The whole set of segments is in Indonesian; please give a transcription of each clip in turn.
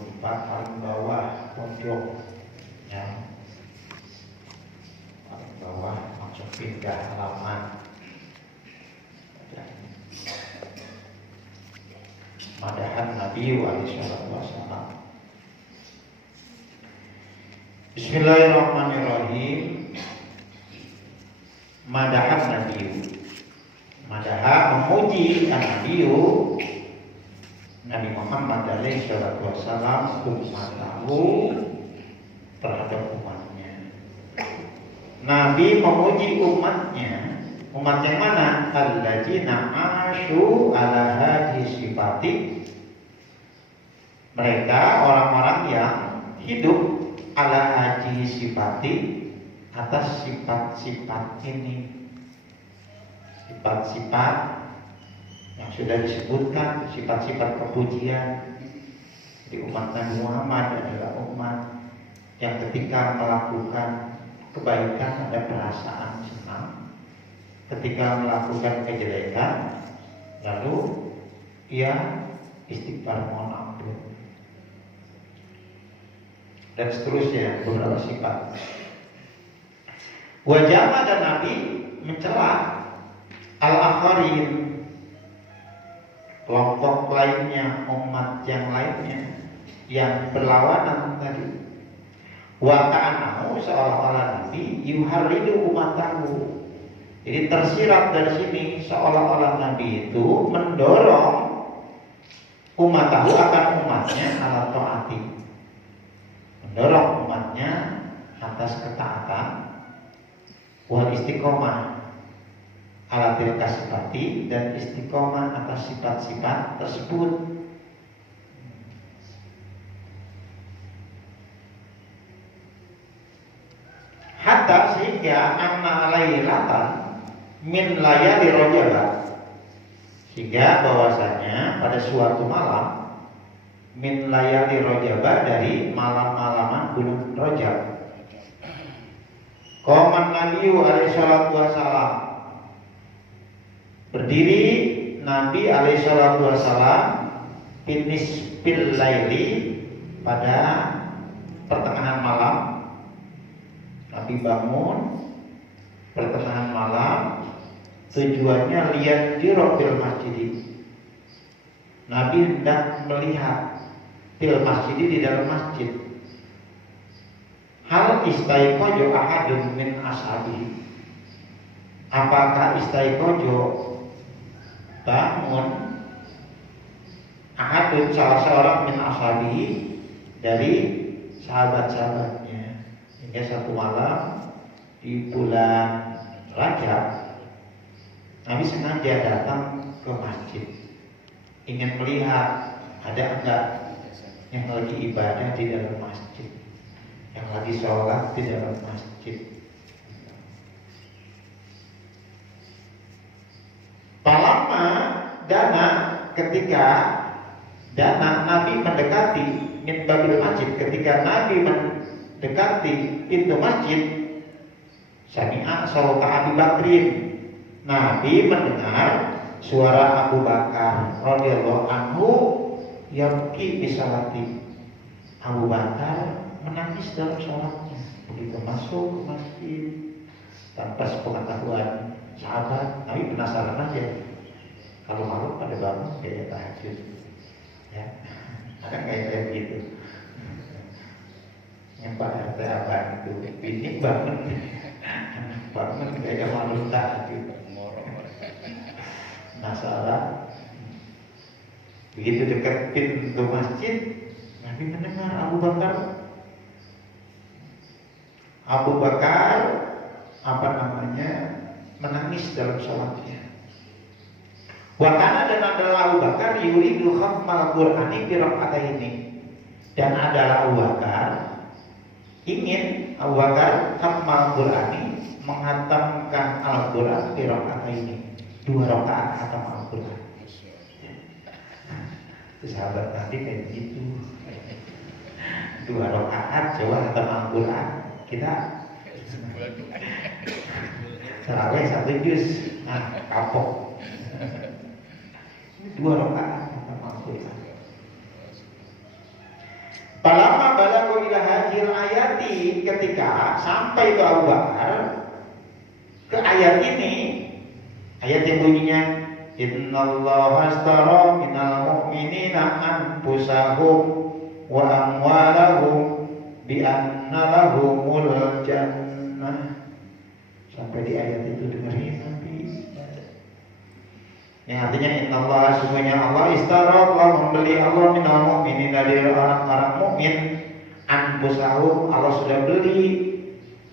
24 paling bawah pojok ya, paling bawah langsung pindah halaman. Madahan Nabi SAW. Bismillahirrahmanirrahim. Madahan Nabi. Madaha memuji Nabi Nabi Muhammad SAW ummatahu terhadap umatnya. Nabi memuji umatnya. Umat yang mana? Alladzina asyu ala hadhihi sifati. Mereka orang-orang yang hidup ala hadhihi sifati, atas sifat-sifat ini. Sifat-sifat yang sudah disebutkan, sifat-sifat kepujian. Di umat Nabi Muhammad adalah umat yang ketika melakukan kebaikan ada perasaan senang, ketika melakukan kejelekan lalu ia istighfar, mohon ampun, dan seterusnya, beberapa sifat. Wajah dan Nabi mencela al-akharin, kelompok lainnya, umat yang lainnya yang berlawanan tadi. Wa ka'anahu, seolah-olah Nabi yuharridu umatahu. Jadi tersirat dari sini seolah-olah Nabi itu mendorong umatahu akan umatnya ala ta'ati, mendorong umatnya atas ketaatan, wal istiqomah ala tilka sifati, dan istiqomah atas sifat-sifat tersebut. Hatta sehingga anna alailatan min layali rojaba, sehingga bahwasanya pada suatu malam min layali rojaba, dari malam-malaman bulan Rajab, qaman Nabi alaihi salatu wassalam, berdiri Nabi alaihi salatu wassalam finisfil laili, pada pertengahan malam. Nabi bangun pertengahan malam, tujuannya lihat di fil masjid. Nabi hendak melihat fil masjid, di dalam masjid. Hal istaiqojo ahadun min ashabi, apakah istaiqojo bangun ahadun, salah seorang min ashabi, dari sahabat-sahabatnya. Hingga satu malam di bulan Rajab, Nabi sengaja datang ke masjid, ingin melihat ada enggak yang lagi ibadah di dalam masjid, yang lagi sholat di dalam masjid. Palama dana, ketika dana Nabi mendekati min babil masjid, ketika Nabi mendekati pintu masjid, sami'a sawta Abu Bakrin, Nabi mendengar suara Abu Bakar radhiyallahu anhu yabki bisalati. Abu Bakar menangis dalam sholatnya. Begitu masuk ke masjid tanpa sepengetahuan sahabat, Nabi penasaran aja. Kalau malam pada bangun kayak tahajud, ya, ada kayak gitu. Yang Pak RT abang itu ini bangun kayak malu tahajud. Masalah begitu dekat pintu masjid, Nabi mendengar Abu Bakar menangis dalam sholatnya. Wakana, dan adalah Abu Bakar yuridu khatmal Qur'ani bi raka'ataini, dan adalah Abu Bakar ingin khatmal Qur'ani, menghatamkan Al-Qur'an bi raka'ataini, 2 rakaat khatam Al-Qur'an. Itu sahabat Nabi kayak gitu, 2 rakaat coba khatam Al-Qur'an. Kita terawih 1 juz, kapok. 2 rakaat khatam Al-Qur'an. Falamma balagha ila hadhil ayati, ketika sampai ke Abu Bakar ke ayat ini, ayat yang bunyinya innallaha astara minal mu'minina anfusahum wa amwalahum bi anna lahumul jannah. Sampai di ayat itu dengerin Nabi. Yang artinya innallaha, sesungguhnya Allah istara, Allah membeli, Allah minal mu'minin, dari orang-orang mukmin, anfusahum, Allah sudah beli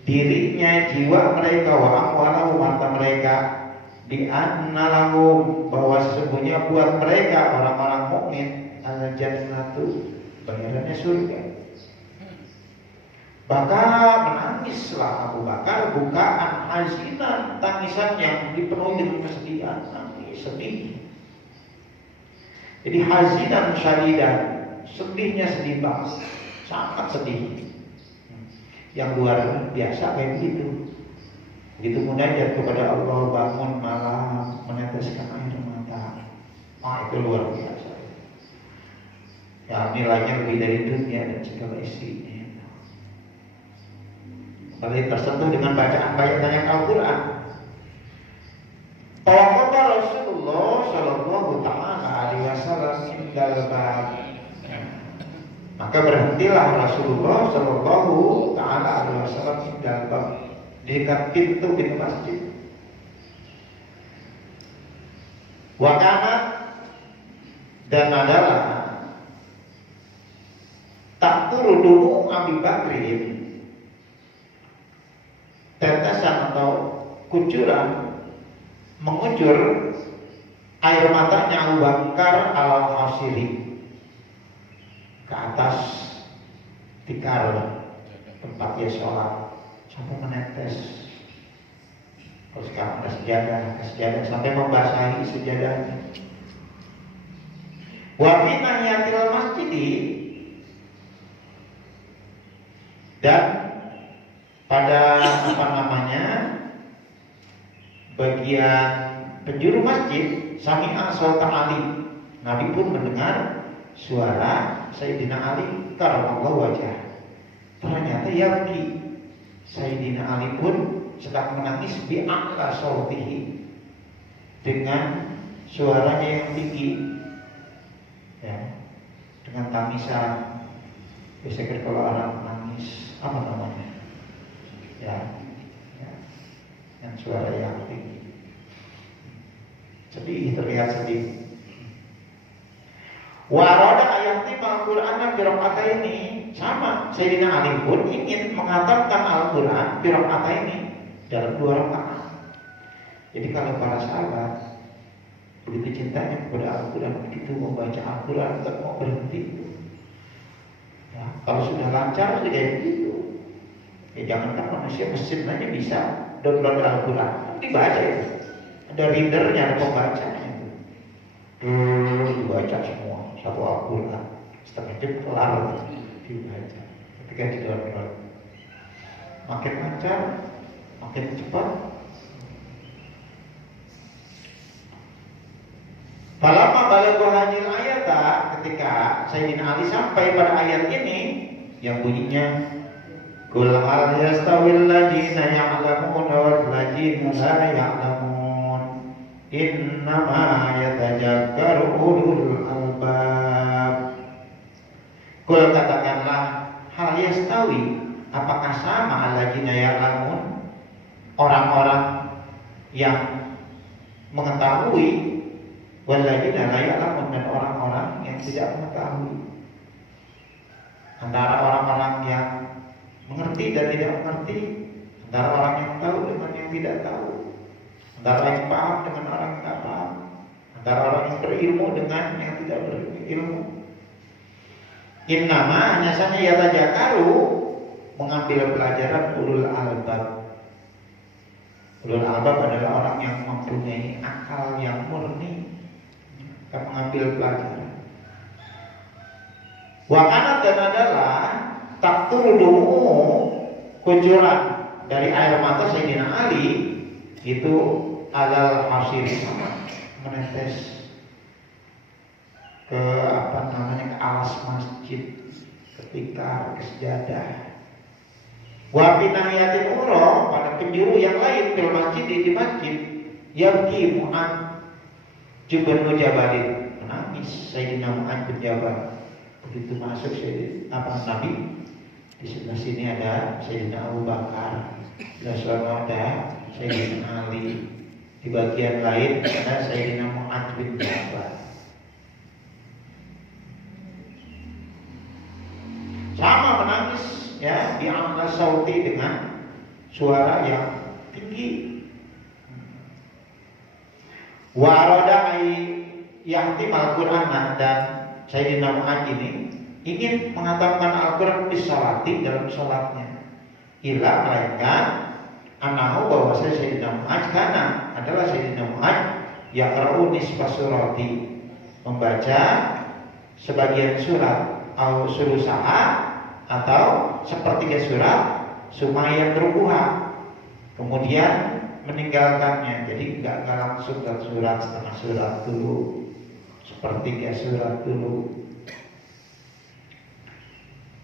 dirinya, jiwa mereka, wa amwalahum, harta mereka, bi anna lahum, bahwa sesungguhnya buat mereka orang-orang mukmin al jannatu, bayarannya surga. Bahkan menangislah Abu Bakar bukaan hazinan, tangisan yang dipenuhi dengan kesedihan, sedih. Jadi hazinan syadidan, sedihnya sedih banget, sangat sedih. Yang luar biasa kayak begitu. Begitu munajat kepada Allah, bangun malam meneteskan air mata. Itu luar biasa. Ya, nilainya lebih dari dunia dan segala isinya. Kalau tersentuh dengan bacaan ayat-ayat Al-Quran. Tawaqafa Rasulullah Sallallahu Ta'ala Alaihi Wasallam indal bab. Maka berhentilah Rasulullah Sallallahu Ta'ala Alaihi Wasallam indal bab, di dekat pintu masjid. Wakana, dan adalah tak turu dulu Abu Bakrin, tetesan atau kucuran mengucur air matanya Abu Bakar al-Hasiri ke atas tikar tempat dia sholat sampai menetes. Kalau sekarang ada sejadah sampai membasahi sejadahnya. Wa fi nahiyatil masjidi, dan pada bagian penjuru masjid, sami'a sauta Ali, Nabi pun mendengar suara Sayyidina Ali karramallahu wajhah. Ternyata yabki, Sayyidina Ali pun sedang menangis bi a'la sautihi, dengan suaranya yang tinggi, ya, dengan tangisan. Biasanya kalau orang menangis apa namanya? Ya, yang suara yang tinggi, sedih, terlihat sedih. Warada ayat Al-Quran ini sama. Sayyidina Ali pun ingin mengatakan Al-Quran ini dalam 2 rakaat. Jadi kalau para sahabat begitu cintanya kepada Al-Quran, begitu membaca Al-Quran tak mau berhenti. Ya, kalau sudah lancar jadi kayak begitu. Ya jangankan manusia, mesin aja bisa download Al-Quran, dibaca itu. Ada readernya, ada pembacanya. Dibaca semua satu Al-Quran, setengah jam kelar dibaca. Ketika di download, makin lancar, makin cepat. Falamma balagha hadhil ayata, ketika Sayyidina Ali sampai pada ayat ini yang bunyinya Qul hal yastawil ladzina ya'lamuna wal ladzina la ya'lamun innama yatadzakkaru ulul albab. Qul, katakanlah, hal yastawi, apakah sama alladzina ya'lamun, orang-orang yang mengetahui, wal ladzina la ya'lamun, dan orang-orang yang tidak mengetahui. Antara orang-orang yang mengerti dan tidak mengerti, antara orang yang tahu dengan yang tidak tahu, antara yang paham dengan orang yang tidak paham, antara orang yang berilmu dengan yang tidak berilmu. Innama, hanya saja yatadzakkaru, mengambil pelajaran ulul albab. Ulul albab adalah orang yang mempunyai akal yang murni, akan mengambil pelajaran. Wakana, dan adalah tak turdumu, kucuran dari air mata Sayyidina Ali itu alal hasir, menetes ke ke alas masjid, ketika sejadah. Wa binahiyatin uro, pada penjuru yang lain fil masjid di masjid, yabki Mu'ad Jubnu Jabalin, menangis Sayyidina Mu'ad bin Jabal. Begitu masuk Nabi, di sebelah sini ada Sayyidina Abu Bakar, di sana ada Sayyidina Ali, di bagian lain ada Sayyidina Mu'ad bin Jabal. Sama menangis, ya, diangkat sauti dengan suara yang tinggi. Waroda yahtim Al-Quran, dan Sayyidina Mu'ad ini ingin mengatakan Al-Quran di salati dalam salatnya. Ila melainkan anahu bahwa Sayyidina Mu'ad karena adalah Sayyidina Mu'ad yaqra'u nisfa surati, membaca sebagian surat au sulusaha atau sepertiga surat Sumayyat Rubuha, kemudian meninggalkannya. Jadi nggak langsung ke surat, setengah surat dulu, sepertiga surat dulu.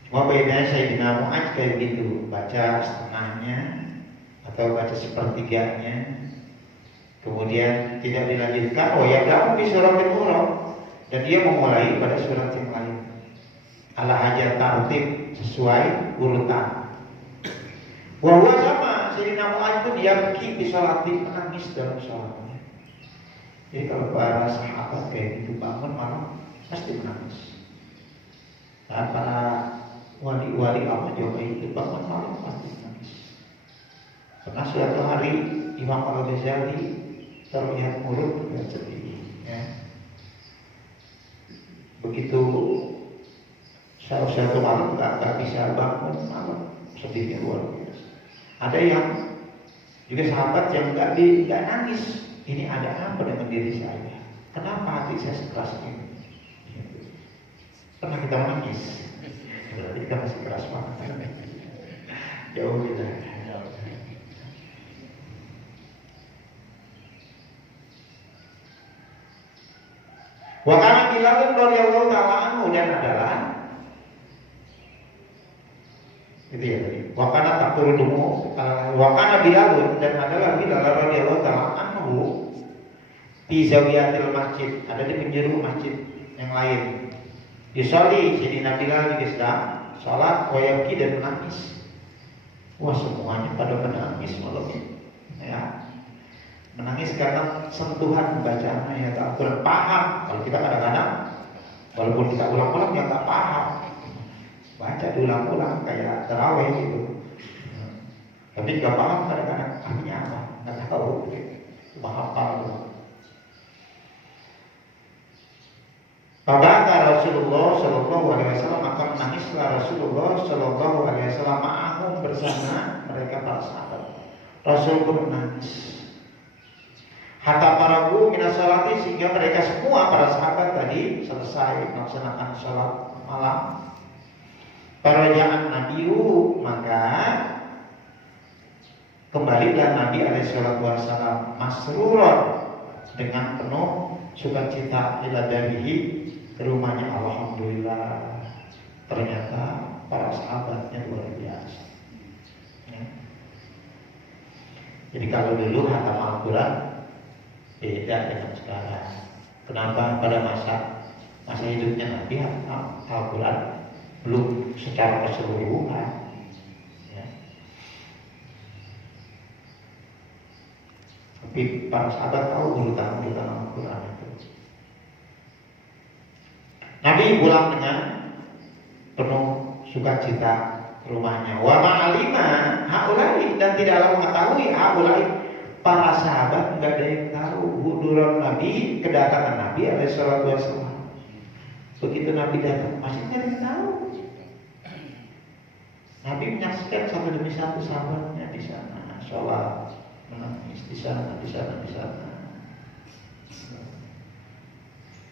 Cuma bedanya Sayyidina Mu'ad kayak gitu, baca setengahnya atau baca sepertiganya, kemudian tidak dilanjutkan. Oh ya, kamu di surat Al-Qur'an, dan dia memulai pada surat yang lain. Ala hajar tartib, sesuai urutan. Wahwa sama Sayyidina Mu'ad pun yabki bi sholati, menangis dalam sholatnya. Jadi kalau para sahabat kayak gitu bangun malam pasti menangis. Dan para wali-wali Allah juga itu bangun malam pasti menangis. Pernah suatu hari Imam Al-Ghazali terlihat murung dan sedih, ya. Begitu satu malam nggak bisa bangun malam, sedihnya luar biasa. Ada yang juga sahabat yang nggak nangis. Ini ada apa dengan diri saya? Kenapa hati saya sekeras ini? Pernah kita menangis? Berarti kita masih keras banget. Jauh kita. Wa kana Bilal radhiyallahu ta'ala anhu, dan adalah itu ya tadi. Wa kana taqrudumu wa kana Bilal, dan adalah Bilal radhiyallahu ta'ala anhu di zawiyatil masjid, ada di penjuru masjid yang lain. Yusolli, jadi Nabi Bilal juga sedang sholat, wa yabki, dan menangis. Wah, semuanya pada menangis malam ini, ya. Menangis karena sentuhan bacaan ayat Al-Quran. Paham, kalau kita kadang-kadang walaupun kita ulang-ulang ya nggak paham, baca diulang-ulang kayak tarawih gitu, tapi nggak paham kadang-kadang artinya apa, nggak tahu, cuma hafal gitu. Maka Rasulullah Shallallahu Alaihi Wasallam, maka menangislah Rasulullah Shallallahu Alaihi Wasallam ma'ahum, bersama mereka para sahabat. Rasul pun menangis. Hatta paragu minas sholati, sehingga mereka semua para sahabat tadi selesai melaksanakan sholat malam. Parajaan Nabiu, maka kembalilah Nabi alaihissalam masruron, dengan penuh sukacita, ila darihi, ke rumahnya. Alhamdulillah, ternyata para sahabatnya luar biasa, ya. Jadi kalau dulu hatam Al-Quran beda dengan sekarang. Kenapa? Pada masa hidupnya Nabi Al-Quran belum secara keseluruhan, ya. Tapi para sahabat tahu urutan-urutan Al-Quran itu. Nabi pulang dengan penuh sukacita ke rumahnya. Wa ma'alima haulai, dan tidaklah mengetahui haulai, para sahabat nggak ada yang tahu huduran Nabi, kedatangan Nabi alaihissalam. Begitu Nabi datang, masih nggak ada yang tahu. Nabi menyaksikan satu demi satu sahabatnya di sana sholat, menangis di sana, di sana, di sana.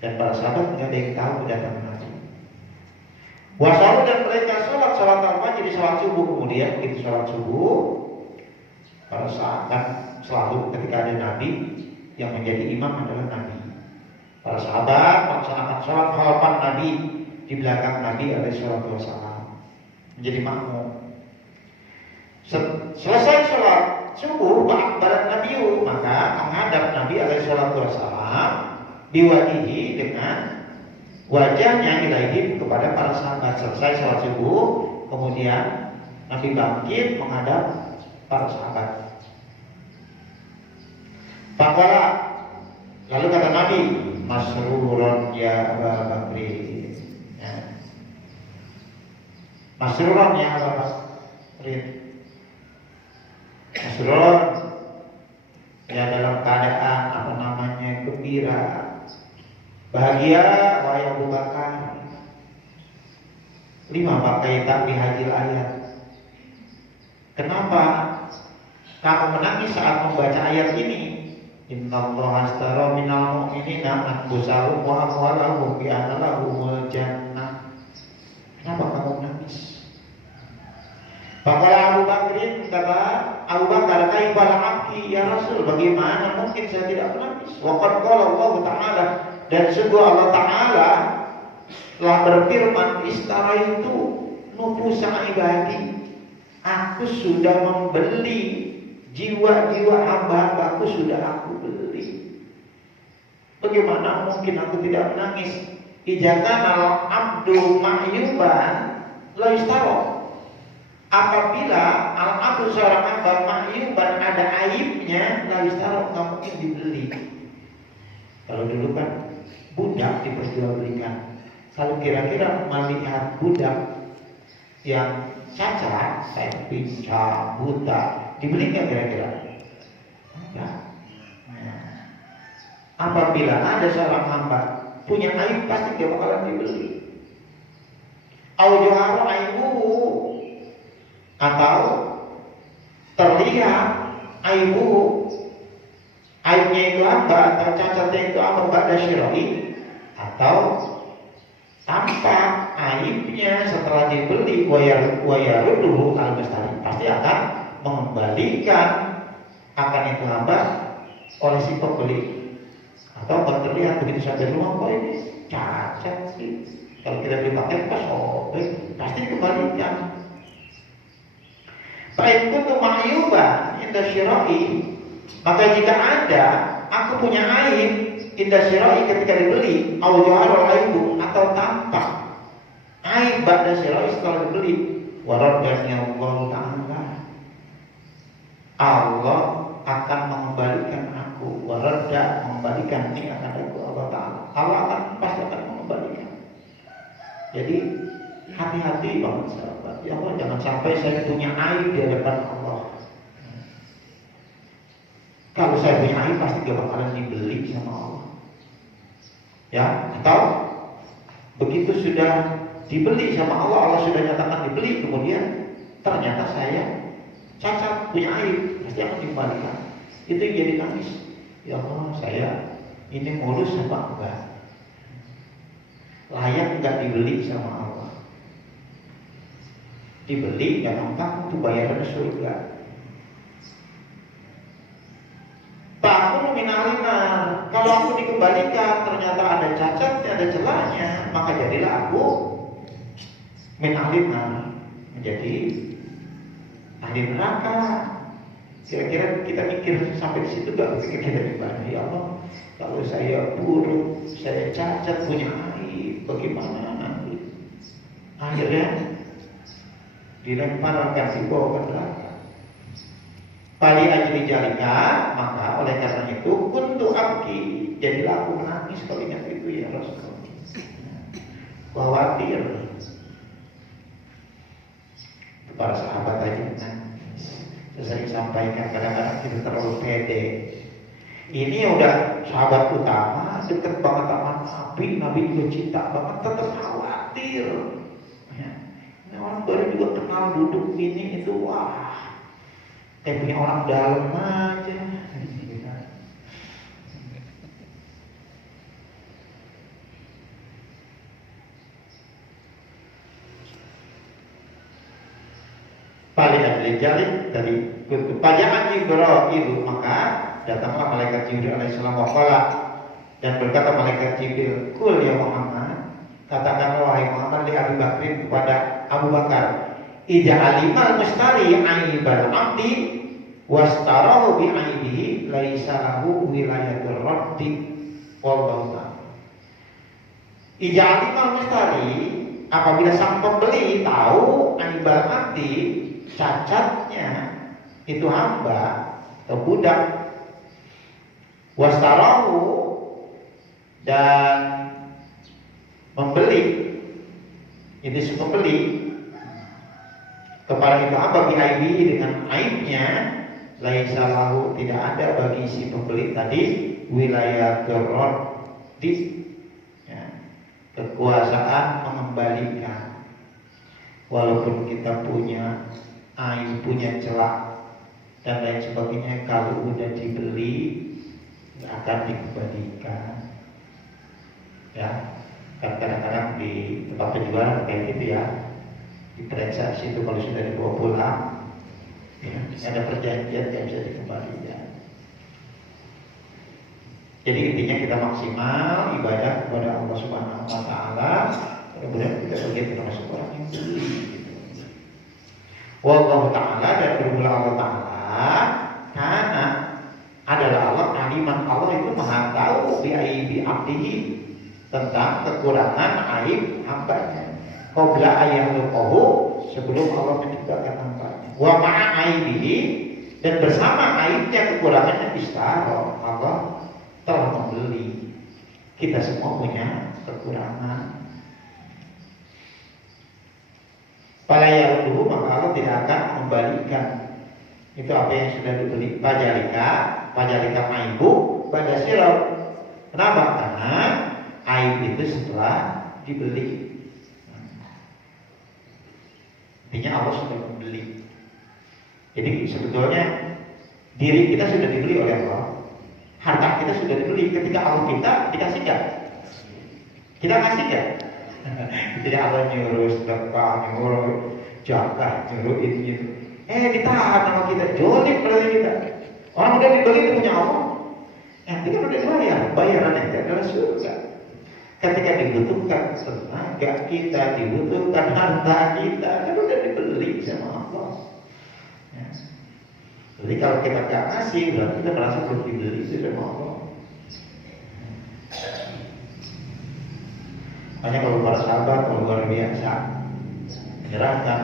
Dan para sahabat nggak ada yang tahu kedatangan Nabi. Wasalu, dan mereka sholat al-fajr, di sholat subuh. Kemudian begitu sholat subuh, para sahabat selalu ketika ada Nabi, yang menjadi imam adalah Nabi. Para sahabat melaksanakan sholat halapan Nabi, di belakang Nabi alaihissalam. menjadi makmum. Selesai sholat subuh, ba'da Nabiyu, maka menghadap Nabi alaihi salatu wassalam biwajihi dengan wajahnya ilaihim kepada para sahabat. Selesai sholat subuh, kemudian Nabi bangkit menghadap para sahabat. Faqala, lalu kata Nabi, masruron ya Abu Bakri, ya. Masruron ya Abu Bakri, masruron ya dalam keadaan apa namanya gembira, bahagia wahai Abu Bakar. 5 pakai takbir hadil ayat. Kenapa kamu menangis saat membaca ayat ini? Innallaha astara minal mu'minina anfusahum wa amwalahum bi anna lahumul jannah. Kenapa kamu menangis? Faqala Abu Bakrin, kata Abu Bakar, kaifal abki ya Rasul, bagaimana mungkin saya tidak menangis? Wa qad qala Allah Ta'ala, dan sungguh Allah Ta'ala telah berfirman, istara itu nufusa ibadi, aku sudah membeli jiwa-jiwa hamba-hambaku, sudah aku beli. Bagaimana mungkin aku tidak menangis? Ijatan al-abdu ma'yuban la istara. Apabila al-abdu seorang hamba ma'yuban ada aibnya, la istara, nggak mungkin dibeli. Kalau dulu kan budak diperjualbelikan. Kalau kira-kira melihat budak yang cacat, saya pincang, buta, dibeli nggak kira-kira? Enggak. Nah, apabila ada seorang hamba punya aib, pasti dia bakalan dibeli. Aujuharu aibu, atau terlihat aibu, aibnya itu apa, atau cacatnya itu apa, ba'da syira'i, atau tampak aibnya setelah dibeli, wayaruduhu al-mustari, pasti akan mengembalikan akan itu hamba oleh si pembeli. Atau kalau terlihat begitu sampai rumah, kok ini cacat sih, kalau kita dipakai pas sobek, pasti dikembalikan. Fa'in kuntu ma'yuba inda syira'i, maka jika ada aku punya aib inda syira'i ketika dibeli, au juharul aibu, atau tampak aib ba'da syira'i setelah dibeli, waradani Allah Ta'ala, Allah akan mengembalikan aku, warada mengembalikan ini akan aku, Allah Ta'ala, Allah akan pasti akan mengembalikan. Jadi hati-hati banget sahabat. Ya Allah, jangan sampai saya punya aib di hadapan Allah. Kalau saya punya aib, pasti gak bakalan dibeli sama Allah. Ya, atau begitu sudah dibeli sama Allah, Allah sudah nyatakan dibeli, kemudian ternyata saya cacat, punya aib, pasti akan dikembalikan. Itu yang jadi nangis. Ya Allah, saya ini mulus apa enggak? Layak enggak dibeli sama Allah? Dibeli, gampang untuk bayaran surga. Pak, aku minalinar. Kalau aku dikembalikan ternyata ada cacatnya, ada celahnya, maka jadilah aku minalinar, menjadi ahli neraka. Kira-kira kita mikir sampai di situ gak? Pikir kita gimana? Ya Allah, kalau saya buruk, saya cacat, punya aib, bagaimana nanti? Akhirnya dilemparkan, dibawa ke neraka. Pali ajli jalika, maka oleh karena itu untuk abki, jadilah aku menangis kalau ingat itu ya Rasulullah. Khawatir. Para sahabat aja menangis. Saya sering sampaikan, kadang-kadang kita terlalu pede. Ini udah sahabat utama, deket banget sama Nabi juga cinta banget, tetap khawatir. Orang baru juga kenal duduk ini itu, wah, kayak punya orang dalam aja. Paling adil jalin dari pajaan Jibril, maka datanglah malaikat Jibril alaihissalam waqala, dan berkata malaikat Jibril, kul ya Muhammad, katakanlah wahai Muhammad li Abu Bakrin, kepada Abu Bakar, idza alimal mustari aibal abdi wastarahu bi aibihi laisa lahu wilayatur raddi wallahu ta'ala. Idza alimal mustari, apabila sang pembeli tahu aibal abdi, cacatnya itu hamba atau budak, wastarahu, dan membeli, itu si pembeli kepada itu hamba biaibi, dengan aibnya, laisa lahu, tidak ada bagi si pembeli tadi wilayah raddi, ya, kekuasaan mengembalikan. Walaupun kita punya aib, punya celah dan lain sebagainya, kalau udah dibeli nggak akan dikembalikan. Ya, kan kadang-kadang di tempat penjualan kayak gitu ya, di transaksi itu kalau sudah dibawa pulang, ya, ada perjanjian yang bisa dikembalikan. Jadi intinya kita maksimal ibadah kepada Allah Subhanahu Wa Taala. Mudah-mudahan kita begitu termasuk orang yang beli. Wallahu Taala, dan bermula Allah Taala karena adalah Allah aliman, Allah itu maha tahu biaibi abdihi, tentang kekurangan aib hambanya. Qabla ayyahluqahu, sebelum Allah menciptakan hambanya. Wa ma'a aibihi, dan bersama aibnya, kekurangannya, istaro, Allah telah membeli. Kita semua punya kekurangan. Fala yarduhu, maka Allah tidak akan mengembalikan itu apa yang sudah dibeli. Pajalika aibu pada sirah. Kenapa? Karena aib itu setelah dibeli. Artinya Allah sudah membeli. Jadi sebetulnya diri kita sudah dibeli oleh Allah, harta kita sudah dibeli. Ketika Allah kita dikasih nggak? Kita kasih nggak? Jadi Allah nyuruh sedekah, nyuruh zakat, nyuruh ini itu. Ditahan sama kita, jolim berarti kita. Orang udah dibeli itu punya Allah. Nanti kan udah dibayar, bayarannya itu adalah surga. Ketika dibutuhkan tenaga kita, dibutuhkan harta kita, kan udah dibeli sama Allah. Ya. Jadi kalau kita gak kasih, berarti kita merasa belum dibeli itu sama Allah. Makanya kalau para sahabat luar biasa menyerahkan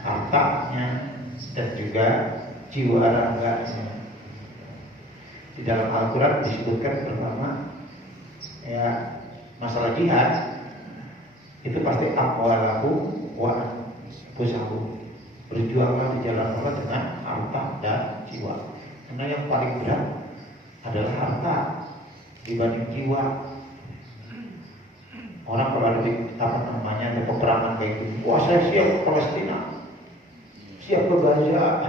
hartanya dan juga jiwa raganya. Di dalam Al-Quran disebutkan pertama, ya, masalah jihad itu pasti amwalahu wa anfusahu, berjuanglah di jalan Allah dengan harta dan jiwa. Karena yang paling berat adalah harta dibanding jiwa. Orang kalau ada peperangan kayak gitu, wah saya siap ke Palestina, siap ke Gaza.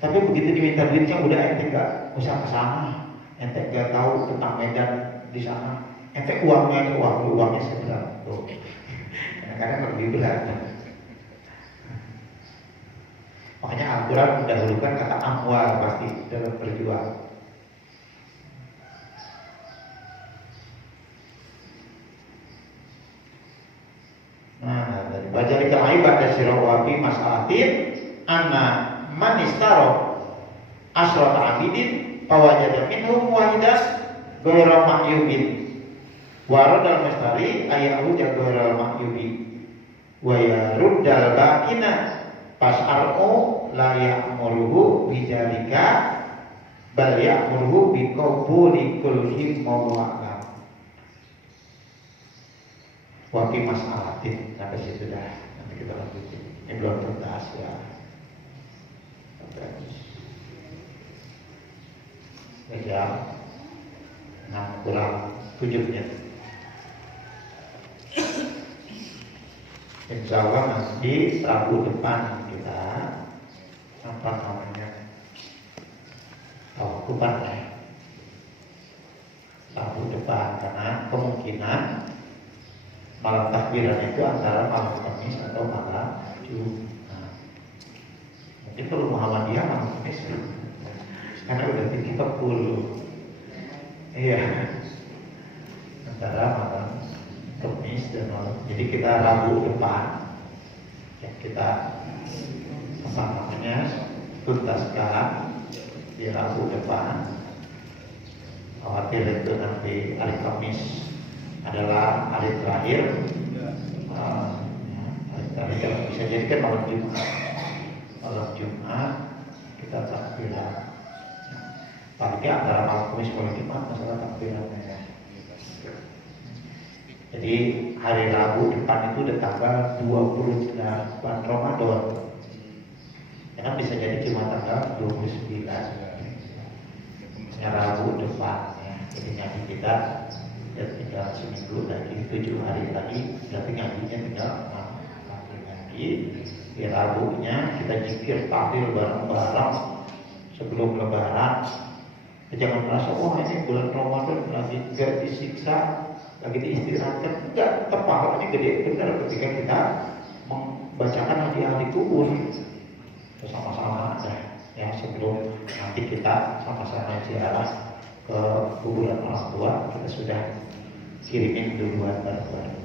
Tapi begitu diminta duitnya, udah ente gak usah ke sana, ente gak tahu tentang medan di sana, ente uangnya seberapa tuh. Kadang-kadang lebih berat. Makanya Al-Quran mendahulukan kata amwal pasti dalam berjuang. Nah, dari baca aibat dan sirawabi masalatin anna manistaro asrata abidin fawajada minhum wahidas ghairu mahyubin waradal mustari ayahu ghairu mahyubi wa yaruddal bakina fas'ar'u la ya'muruhu bidzalika bal ya'muruhu biqabuli kulli mawla wa fi mas'alatin. Sampai situ dah, nanti kita lanjutin. Ini belum tuntas ya. Sejam 6 kurang 7 menit. Insya Allah nanti Rabu depan kita apa namanya tawakupan ya. Rabu depan, karena kemungkinan malam takbiran itu antara malam Kamis atau malam Jumat. Mungkin kalau Muhammadiyah malam Kamis karena udah 30. Iya. Antara malam Kamis dan malam. Jadi kita Rabu depan Ya, kita apa namanya tuntaskan di Rabu depan. Khawatir itu nanti hari Kamis adalah hari terakhir. Hari terakhir bisa jadi kan malam Jumat. Malam Jumat kita takbiran. Paling antara malam Kamis malam Jumat masalah takbirannya. Jadi hari Rabu depan itu udah tanggal 28 Ramadan. Ya kan bisa jadi cuma tanggal 29. Rabu depan ya. Jadi ngaji kita ya tinggal seminggu lagi, 7 hari lagi, berarti ngajinya tinggal 6 hari lagi. Di Rabunya kita zikir tahlil bareng-bareng sebelum Lebaran. Jangan merasa wah ini bulan Ramadan lagi gak disiksa, lagi diistirahatkan. Enggak, pahalanya gede benar ketika kita membacakan hadis-hadis kubur bersama-sama ada ya, sebelum nanti kita sama-sama ziarah ke kuburan orang tua, kita sudah kirimin duluan bareng-bareng.